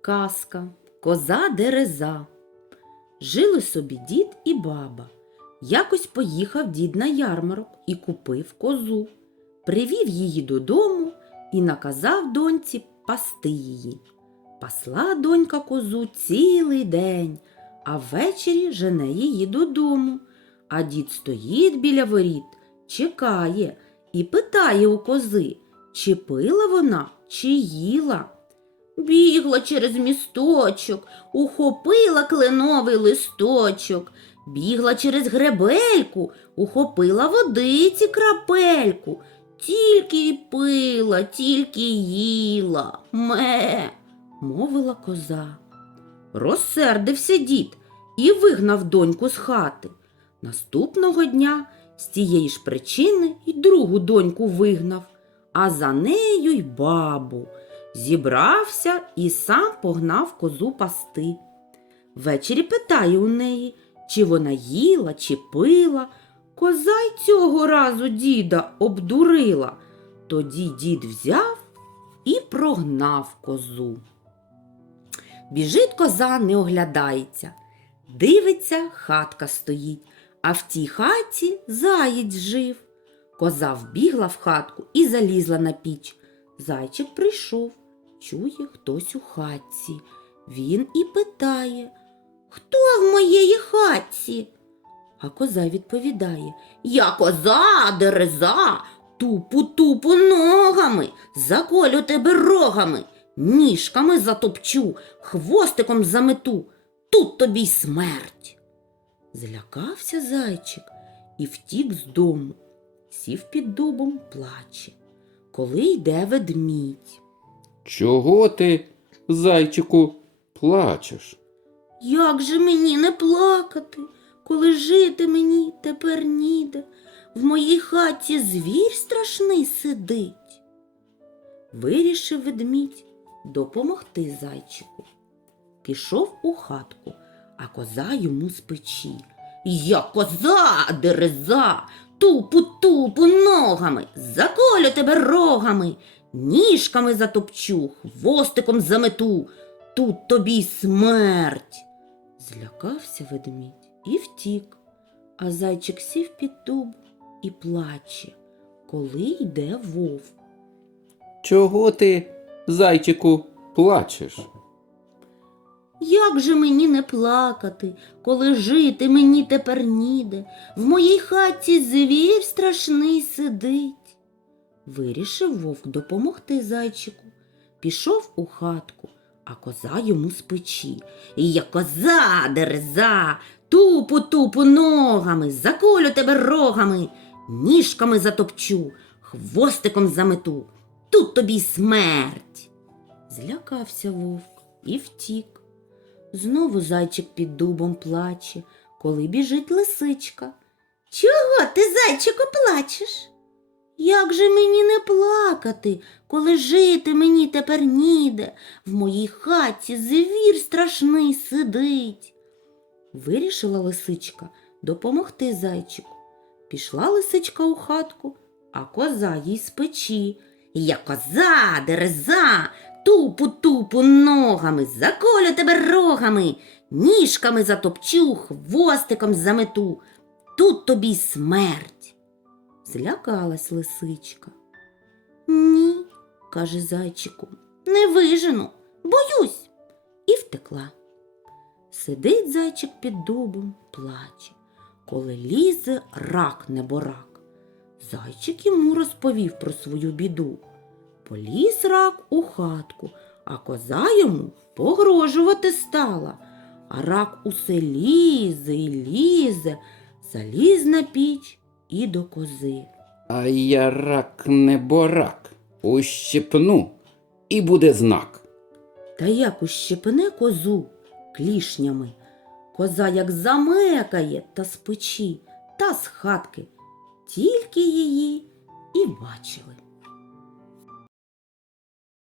Казка, коза дереза. Жили собі дід і баба. Якось поїхав дід на ярмарок і купив козу. Привів її додому і наказав доньці пасти її. Пасла донька козу цілий день, а ввечері жене її додому. А дід стоїть біля воріт, чекає і питає у кози, чи пила вона, чи їла. Бігла через місточок, ухопила кленовий листочок, бігла через гребельку, ухопила водиці крапельку, тільки й пила, тільки їла. Ме, мовила коза. Розсердився дід і вигнав доньку з хати. Наступного дня з тієї ж причини й другу доньку вигнав, а за нею й бабу. Зібрався і сам погнав козу пасти. Ввечері питає у неї, чи вона їла, чи пила. Коза й цього разу діда обдурила. Тоді дід взяв і прогнав козу. Біжить коза, не оглядається. Дивиться, хатка стоїть, а в тій хаті заєць жив. Коза вбігла в хатку і залізла на піч. Зайчик прийшов, чує хтось у хатці. Він і питає Хто в моєї хатці? А коза відповідає Я коза, дереза, тупу тупу ногами, заколю тебе рогами, ніжками затопчу, хвостиком замету, тут тобі й смерть. Злякався зайчик і втік з дому, сів під дубом, плаче. Коли йде ведмідь. Чого ти, зайчику, плачеш? Як же мені не плакати, коли жити мені тепер ніде, в моїй хаті звір страшний сидить. Вирішив ведмідь допомогти зайчику. Пішов у хатку, а коза йому з печі. Я коза, дереза, тупу тупу ногами, заколю тебе рогами, ніжками затопчу, хвостиком замету, тут тобі смерть. Злякався ведмідь і втік, а зайчик сів під дуб і плаче, коли йде вовк. Чого ти, зайчику, плачеш? Як же мені не плакати, коли жити мені тепер ніде, в моїй хаті звір страшний сидить. Вирішив вовк допомогти зайчику. Пішов у хатку, а коза йому з печі. І я коза, дереза, тупу тупу ногами, заколю тебе рогами, ніжками затопчу, хвостиком замету. Тут тобі смерть. Злякався вовк і втік. Знову зайчик під дубом плаче, коли біжить лисичка. Чого ти, зайчику, плачеш? Як же мені не плакати, коли жити мені тепер ніде, в моїй хаті звір страшний сидить. Вирішила лисичка допомогти зайчику. Пішла лисичка у хатку, а коза їй з печі. Я коза, дереза, тупу тупу ногами, заколю тебе рогами, ніжками затопчу, хвостиком замету. Тут тобі смерть. Злякалась лисичка. Ні, каже зайчику, не вижену, боюсь. І втекла. Сидить зайчик під дубом, плаче, коли лізе рак неборак. Зайчик йому розповів про свою біду. Поліз рак у хатку, а коза йому погрожувати стала. А рак усе лізе і лізе, заліз на піч і до кози. А я рак не борак, ущипну, і буде знак. Та як ущипне козу клішнями. Коза як замекає та з печі, та з хатки. Тільки її і бачили.